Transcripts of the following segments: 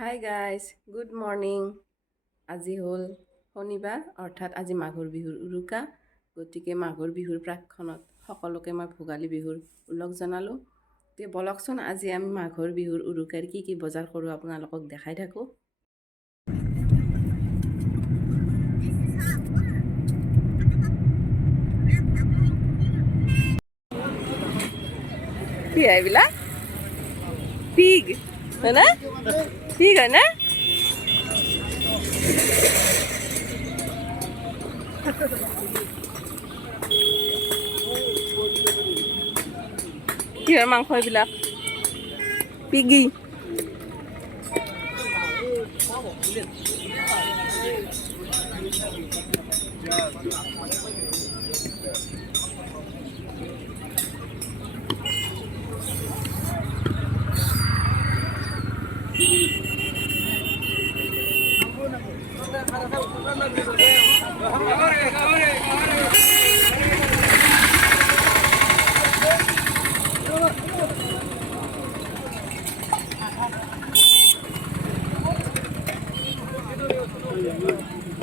Hi guys, good morning. আজি হ'ল শনিবাৰ, অৰ্থাৎ আজি মাঘৰ বিহুৰ উৰুকা। গতিকে মাঘৰ বিহুৰ প্ৰাকক্ষণত সকলোকে মই ভোগালী বিহুৰ ওলগ জনালোঁ। গতিকে বলকচোন আজি আমি মাঘৰ বিহুৰ উৰুকাৰ কি বজাৰ কৰোঁ আপোনালোকক দেখাই থাকোঁ। কি হয় এইবিলাক? পিগ হয়নে? পিগ হয়নে? কিহৰ মাংস এইবিলাক? Piggy.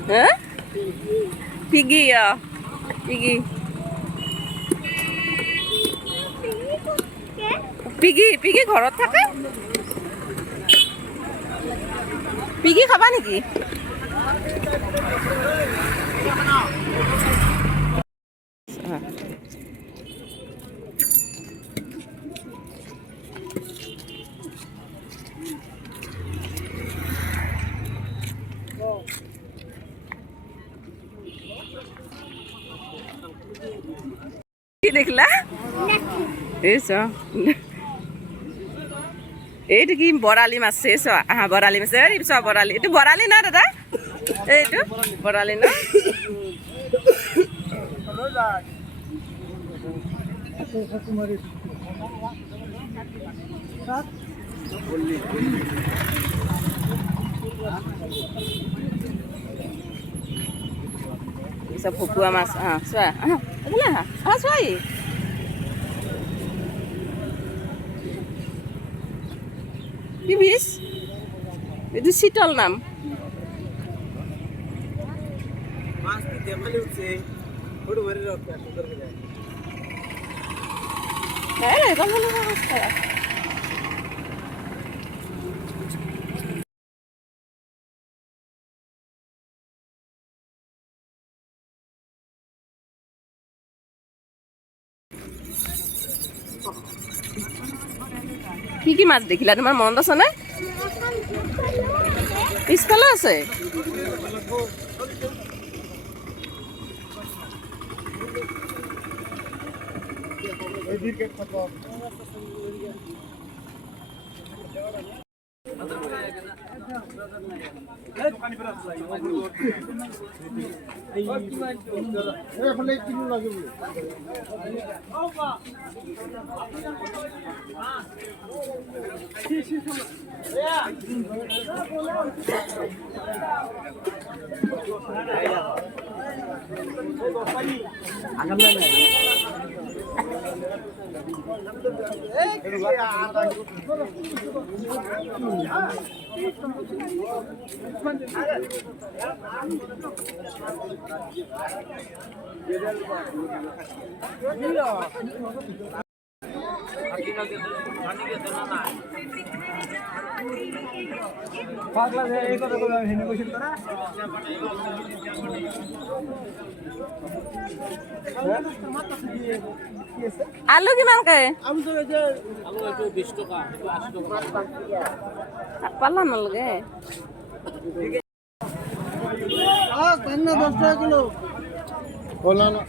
Hả? Piggy à? Piggy. Piggy ঘৰত থাকে? Piggy খাবা নেকি? কি দেখলা? এইছো এইটো কি বৰালি মাছ? এইছো বৰালি মাছ। এইছো বৰালি। এইটো বৰালি না দাদা? এইটো বৰালি না? Bisa ভকুৱা মাছ চোৱা এইফালে চোৱা কি বিষ এইটো শীতল নাম কি মাছ দেখিলা? তোমাৰ মনত আছে নে? পিছফালে আছে। আলু কিমানকে? আলু 20 টকা, 80 টকা। পাল্লা নালাগে। 10 টাকা কিলো। বলা না।